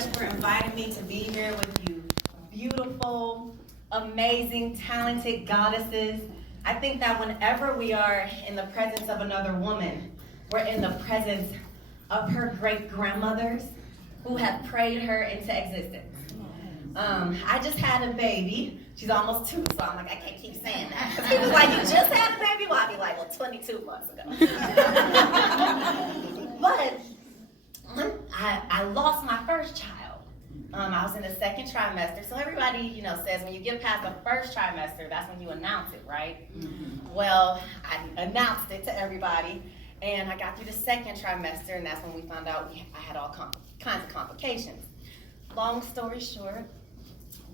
much for inviting me to be here with you beautiful, amazing, talented goddesses. I think that whenever we are in the presence of another woman, we're in the presence of her great-grandmothers who have prayed her into existence. I just had a baby. She's almost 2, so I'm like, I can't keep saying that. He was like, you just had a baby? Well, I'd be like, well, 22 months ago. But I lost my first child. I was in the second trimester. So everybody, says when you get past the first trimester, that's when you announce it, right? Mm-hmm. Well, I announced it to everybody, and I got through the second trimester, and that's when we found out I had all kinds of complications. Long story short,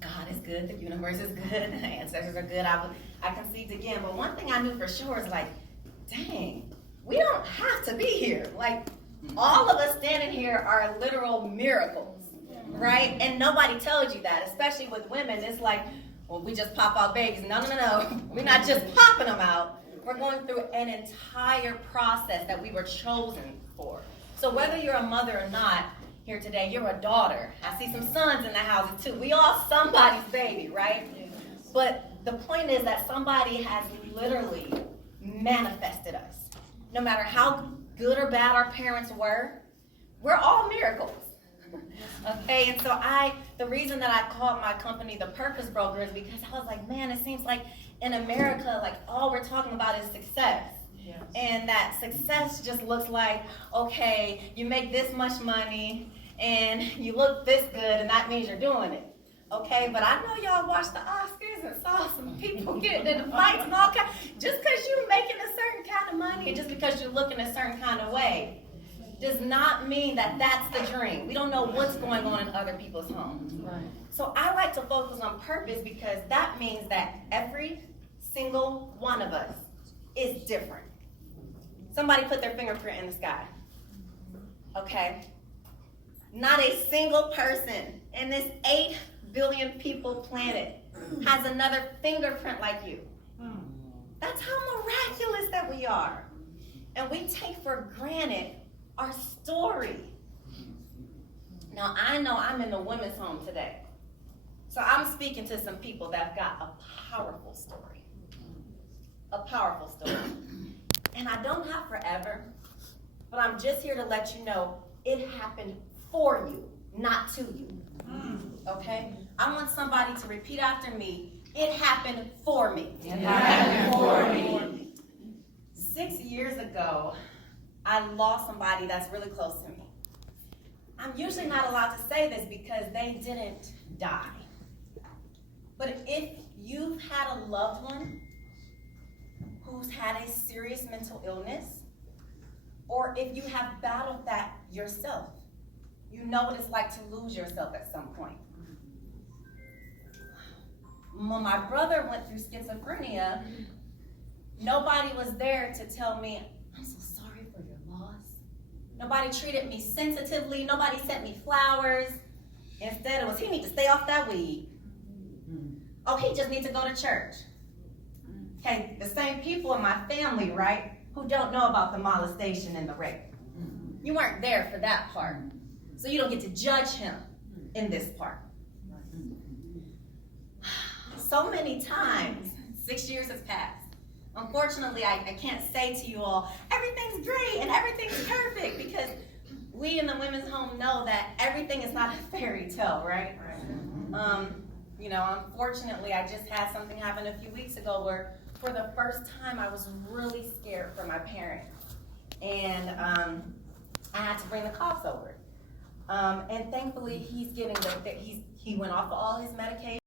God is good, the universe is good, the ancestors are good. I conceived again, but one thing I knew for sure is like, dang, we don't have to be here. Like, all of us standing here are literal miracles, right? And nobody tells you that, especially with women. It's like, well, we just pop out babies. No. We're not just popping them out. We're going through an entire process that we were chosen for. So whether you're a mother or not, here today, you're a daughter. I see some sons in the houses too. We all somebody's baby, right? But the point is that somebody has literally manifested us. No matter how good or bad our parents were, we're all miracles. Okay, and so the reason that I called my company The Purpose Broker is because I was like, man, it seems like in America, like all we're talking about is success. Yes. And that success just looks like, okay, you make this much money and you look this good and that means you're doing it. Okay, but I know y'all watched the Oscars and saw some people getting into fights and all kinds. Just because you're making a certain kind of money and just because you're looking a certain kind of way does not mean that that's the dream. We don't know what's going on in other people's homes. Right. So I like to focus on purpose because that means that every single one of us is different. Somebody put their fingerprint in the sky. Okay? Not a single person in this 8 billion people planet has another fingerprint like you. That's how miraculous that we are. And we take for granted our story. Now, I know I'm in the women's home today. So I'm speaking to some people that have got a powerful story. A powerful story. And I don't have forever, but I'm just here to let you know it happened for you, not to you. Okay? I want somebody to repeat after me, it happened for me. It happened for me. 6 years ago, I lost somebody that's really close to me. I'm usually not allowed to say this because they didn't die. But if you've had a loved one who's had a serious mental illness, or if you have battled that yourself, you know what it's like to lose yourself at some point. When my brother went through schizophrenia, nobody was there to tell me, I'm so sorry for your loss. Nobody treated me sensitively. Nobody sent me flowers. Instead, it was, he needs to stay off that weed. Oh, he just needs to go to church. Okay, the same people in my family, right, who don't know about the molestation and the rape. You weren't there for that part. So you don't get to judge him in this part. So many times, 6 years has passed. Unfortunately, I can't say to you all, everything's great and everything's perfect, because we in the women's home know that everything is not a fairy tale, right? Unfortunately, I just had something happen a few weeks ago where for the first time I was really scared for my parent. And I had to bring the cops over. And thankfully, he's getting he went off of all his medication.